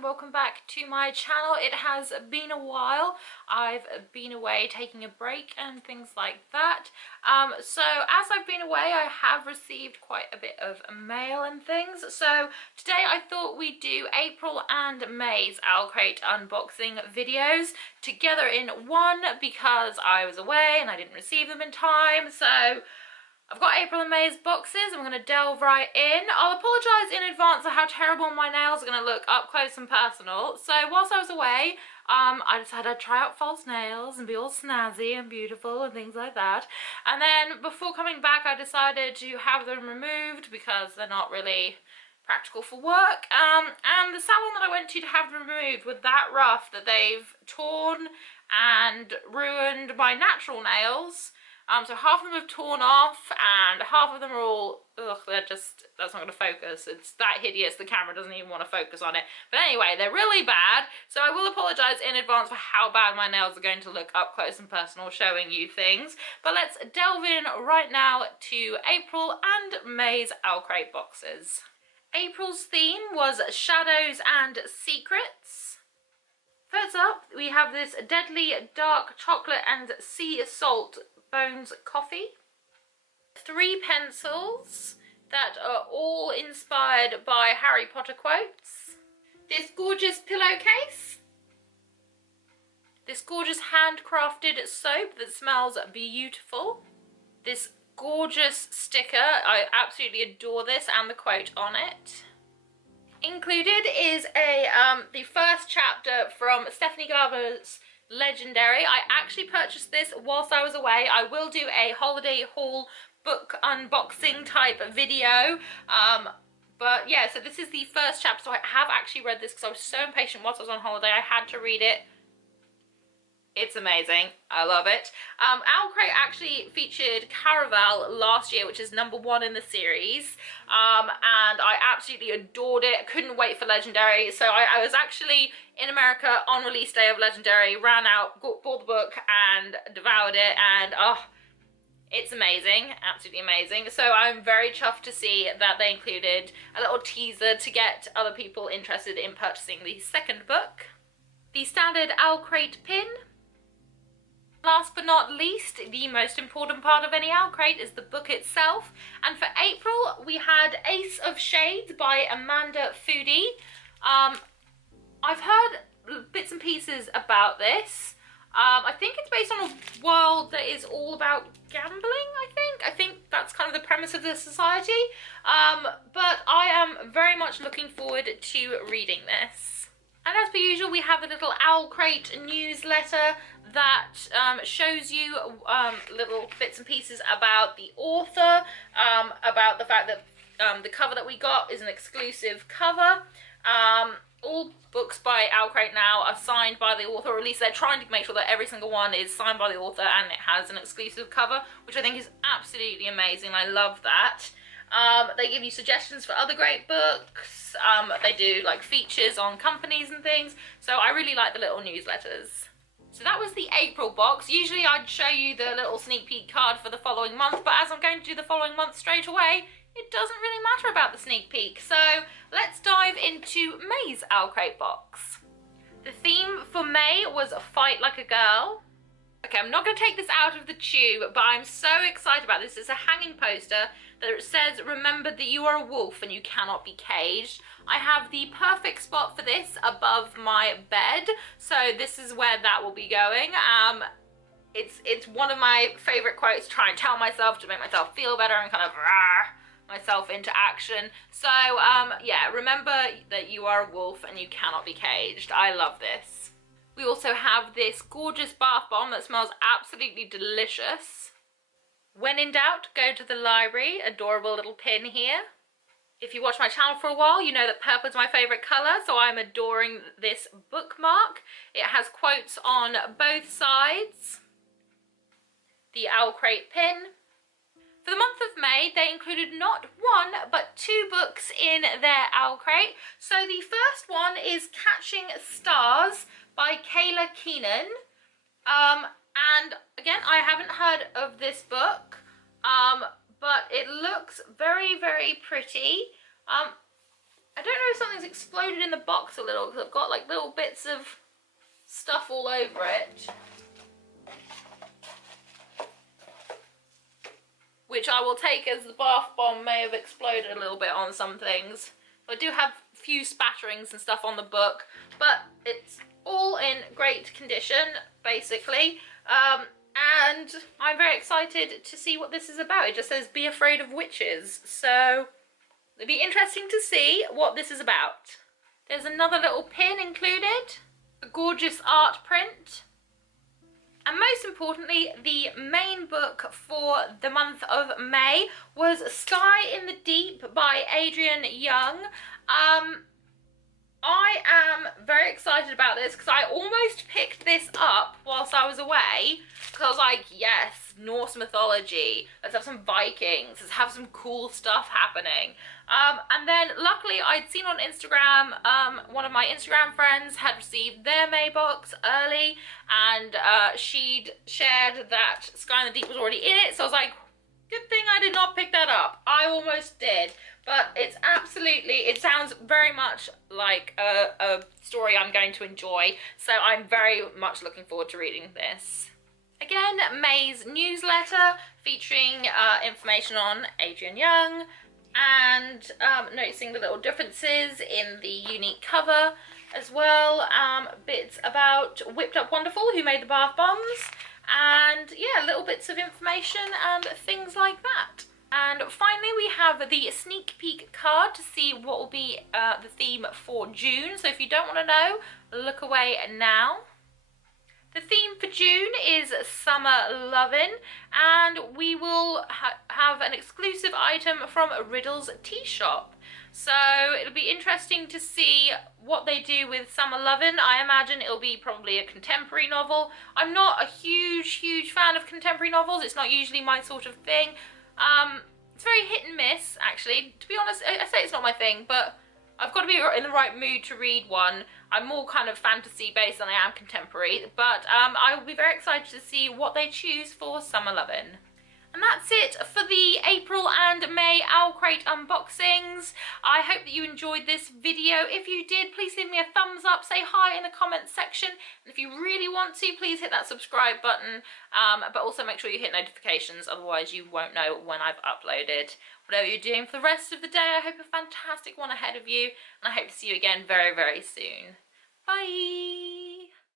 and welcome back to my channel. It has been a while. I've been away taking a break and things like that. So as I've been away, I have received quite a bit of mail and things. So today I thought we'd do April and May's OwlCrate unboxing videos together in one because I was away and I didn't receive them in time. So I've got April and May's boxes. I'm going to delve right in. I'll apologise in advance for how terrible my nails are going to look up close and personal. So whilst I was away, I decided I'd try out false nails and be all snazzy and beautiful and things like that. And then before coming back, I decided to have them removed because they're not really practical for work. And the salon that I went to have them removed were that rough that they've torn and ruined my natural nails. So half of them have torn off and half of them are all, ugh, they're just, that's not going to focus. It's that hideous, the camera doesn't even want to focus on it. But anyway, they're really bad, so I will apologise in advance for how bad my nails are going to look up close and personal showing you things. But let's delve in right now to April and May's OwlCrate boxes. April's theme was shadows and secrets. First up, we have this deadly dark chocolate and sea salt Bones coffee. 3 pencils that are all inspired by Harry Potter quotes. This gorgeous pillowcase. This gorgeous handcrafted soap that smells beautiful. This gorgeous sticker, I absolutely adore this, and the quote on it. Included is the first chapter from Stephanie Garber's Legendary. I actually purchased this whilst I was away. I will do a holiday haul book unboxing type video. But yeah, so this is the first chapter. So I have actually read this because I was so impatient whilst I was on holiday. I had to read it. It's amazing. I love it. OwlCrate actually featured Caraval last year, which is #1 in the series. And I absolutely adored it. Couldn't wait for Legendary. So I was actually in America on release day of Legendary, ran out, bought the book and devoured it. And oh, it's amazing. Absolutely amazing. So I'm very chuffed to see that they included a little teaser to get other people interested in purchasing the second book. The standard OwlCrate pin. Last but not least, the most important part of any OwlCrate is the book itself. And for April, we had Ace of Shades by Amanda Foodie. I've heard bits and pieces about this. I think it's based on a world that is all about gambling, I think that's kind of the premise of the society. But I am very much looking forward to reading this. And as per usual, we have a little OwlCrate newsletter that shows you little bits and pieces about the author, about the fact that the cover that we got is an exclusive cover. All books by OwlCrate now are signed by the author, or at least they're trying to make sure that every single one is signed by the author and it has an exclusive cover, which I think is absolutely amazing. I love that. They give you suggestions for other great books. They do like features on companies and things. So I really like the little newsletters. So that was the April box. Usually I'd show you the little sneak peek card for the following month, but as I'm going to do the following month straight away, it doesn't really matter about the sneak peek. So let's dive into May's OwlCrate box. The theme for May was Fight Like a Girl. Okay, I'm not going to take this out of the tube, but I'm so excited about this. It's a hanging poster that says, remember that you are a wolf and you cannot be caged. I have the perfect spot for this above my bed, so this is where that will be going. It's one of my favourite quotes to try and tell myself to make myself feel better and kind of myself into action. So yeah, remember that you are a wolf and you cannot be caged. I love this. We also have this gorgeous bath bomb that smells absolutely delicious. When in doubt, go to the library. Adorable little pin here. If you watch my channel for a while, you know that purple is my favourite colour, so I'm adoring this bookmark. It has quotes on both sides. The OwlCrate pin. For the month of May, they included not 1, but 2 books in their OwlCrate. So the first one is Catching Stars by Kayla Keenan. And again, I haven't heard of this book, but it looks very, very pretty. I don't know if something's exploded in the box a little because I've got like little bits of stuff all over it. Which I will take as the bath bomb may have exploded a little bit on some things. I do have a few spatterings and stuff on the book, but it's all in great condition, basically. And I'm very excited to see what this is about. It just says, be afraid of witches. So it'll be interesting to see what this is about. There's another little pin included, a gorgeous art print. And most importantly, the main book for the month of May was Sky in the Deep by Adrian Young. I am very excited about this because I almost picked this up whilst I was away because I was like, yes, Norse mythology, let's have some Vikings, let's have some cool stuff happening. And then luckily I'd seen on Instagram, one of my Instagram friends had received their May box early, and she'd shared that Sky in the Deep was already in it, so I was like, good thing I did not pick that up. I almost did. But it's absolutely, it sounds very much like a story I'm going to enjoy, so I'm very much looking forward to reading this. Again, May's newsletter featuring information on Adrian Young and noticing the little differences in the unique cover as well, bits about Whipped Up Wonderful, who made the bath bombs, and yeah, little bits of information and things like that. And finally we have the sneak peek card to see what will be the theme for June. So if you don't want to know, look away now. The theme for June is Summer Lovin', and we will have an exclusive item from Riddle's Tea Shop. So it'll be interesting to see what they do with Summer Lovin'. I imagine it'll be probably a contemporary novel. I'm not a huge fan of contemporary novels. It's not usually my sort of thing. It's very hit and miss, actually. To be honest, I say it's not my thing, but I've got to be in the right mood to read one. I'm more kind of fantasy based than I am contemporary, but I will be very excited to see what they choose for Summer Lovin'. And that's it for the April and May OwlCrate unboxings. I hope that you enjoyed this video. If you did, please leave me a thumbs up, say hi in the comments section. And if you really want to, please hit that subscribe button, but also make sure you hit notifications, otherwise you won't know when I've uploaded. Whatever you're doing for the rest of the day, I hope a fantastic one ahead of you, and I hope to see you again very, very soon. Bye!